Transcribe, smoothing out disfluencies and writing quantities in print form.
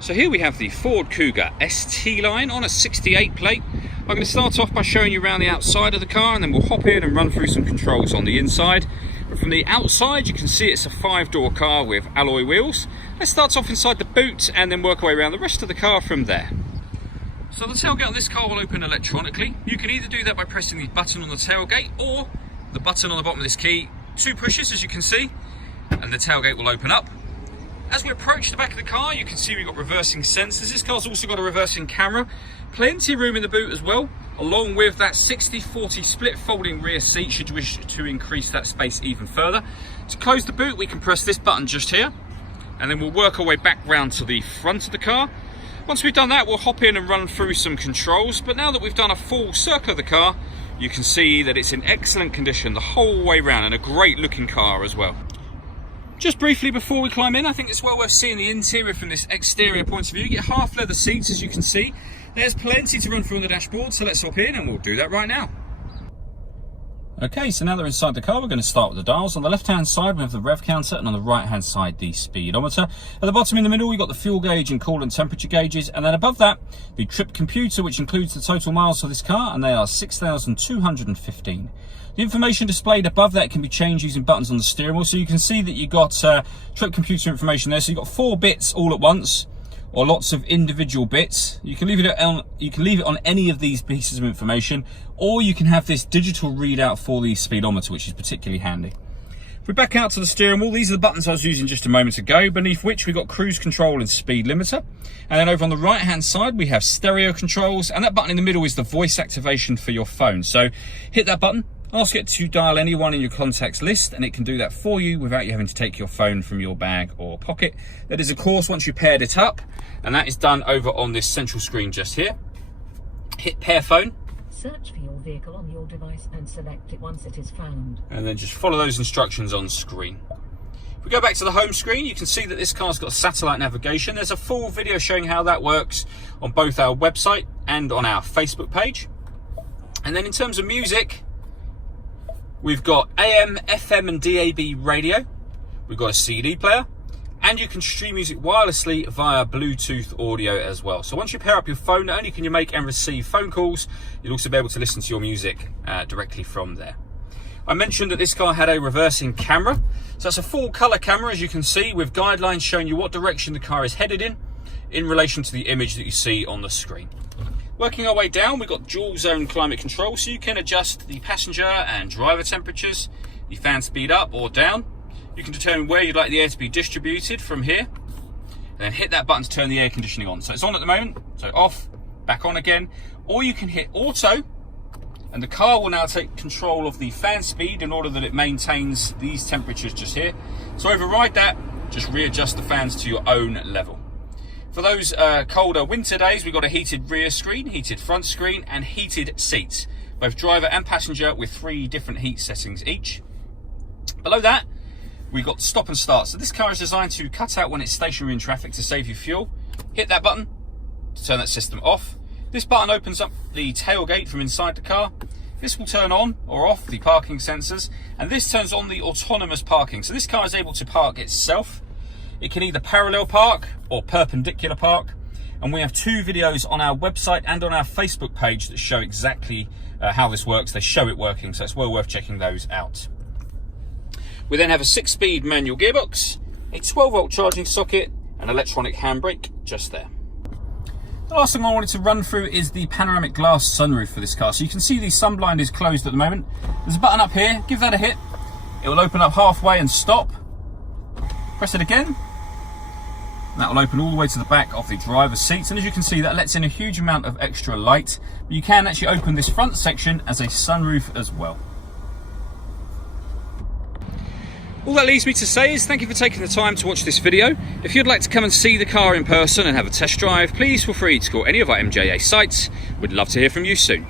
So here we have the Ford Kuga ST line on a 68 plate. I'm going to start off by showing you around the outside of the car, and then we'll hop in and run through some controls on the inside. But from the outside you can see it's a 5-door car with alloy wheels. Let's start off inside the boot and then work our way around the rest of the car from there. So the tailgate on this car will open electronically. You can either do that by pressing the button on the tailgate or the button on the bottom of this key. 2 pushes, as you can see, and the tailgate will open up. As we approach the back of the car, you can see we've got reversing sensors. This car's also got a reversing camera. Plenty of room in the boot as well, along with that 60-40 split folding rear seat should you wish to increase that space even further. To close the boot, we can press this button just here, and then we'll work our way back round to the front of the car. Once we've done that, we'll hop in and run through some controls. But now that we've done a full circle of the car, you can see that it's in excellent condition the whole way round, and a great looking car as well. Just briefly before we climb in, I think it's well worth seeing the interior from this exterior point of view. You get half leather seats, as you can see. There's plenty to run through on the dashboard, so let's hop in and we'll do that right now. Okay, so now they're inside the car, we're going to start with the dials. On the left-hand side, we have the rev counter, and on the right-hand side, the speedometer. At the bottom in the middle, we've got the fuel gauge and coolant temperature gauges, and then above that, the trip computer, which includes the total miles for this car, and they are 6,215. The information displayed above that can be changed using buttons on the steering wheel, so you can see that you've got trip computer information there. So you've got 4 bits all at once, or lots of individual bits. You can leave it on any of these pieces of information, or you can have this digital readout for the speedometer, which is particularly handy. If we back out to the steering wheel, these are the buttons I was using just a moment ago, beneath which we've got cruise control and speed limiter. And then over on the right hand side, we have stereo controls, and that button in the middle is the voice activation for your phone. So hit that button, ask it to dial anyone in your contacts list, and it can do that for you without you having to take your phone from your bag or pocket. That is, of course, once you paired it up, and that is done over on this central screen just here. Hit pair phone. Search for your vehicle on your device and select it once it is found. And then just follow those instructions on screen. If we go back to the home screen, you can see that this car's got satellite navigation. There's a full video showing how that works on both our website and on our Facebook page. And then in terms of music, we've got AM, FM and DAB radio. We've got a CD player, and you can stream music wirelessly via Bluetooth audio as well. So once you pair up your phone, not only can you make and receive phone calls, you'll also be able to listen to your music directly from there. I mentioned that this car had a reversing camera. So that's a full color camera, as you can see, with guidelines showing you what direction the car is headed in relation to the image that you see on the screen. Working our way down, we've got dual zone climate control, so you can adjust the passenger and driver temperatures, the fan speed up or down. You can determine where you'd like the air to be distributed from here, and then hit that button to turn the air conditioning on. So it's on at the moment, so off, back on again, or you can hit auto, and the car will now take control of the fan speed in order that it maintains these temperatures just here. So override that, just readjust the fans to your own level. For those colder winter days, we've got a heated rear screen, heated front screen, and heated seats, both driver and passenger, with 3 different heat settings each. Below that, we've got stop and start. So this car is designed to cut out when it's stationary in traffic to save you fuel. Hit that button to turn that system off. This button opens up the tailgate from inside the car. This will turn on or off the parking sensors, and this turns on the autonomous parking. So this car is able to park itself. It can either parallel park or perpendicular park, and we have 2 videos on our website and on our Facebook page that show exactly how this works. They show it working, so it's well worth checking those out. We then have a 6-speed manual gearbox, a 12-volt charging socket, and electronic handbrake just there. The last thing I wanted to run through is the panoramic glass sunroof for this car. So you can see the sunblind is closed at the moment. There's a button up here, give that a hit. It will open up halfway and stop. Press it again. That will open all the way to the back of the driver's seats, and as you can see, that lets in a huge amount of extra light. But you can actually open this front section as a sunroof as well. All that leaves me to say is thank you for taking the time to watch this video. If you'd like to come and see the car in person and have a test drive, please feel free to call any of our MJA sites. We'd love to hear from you soon.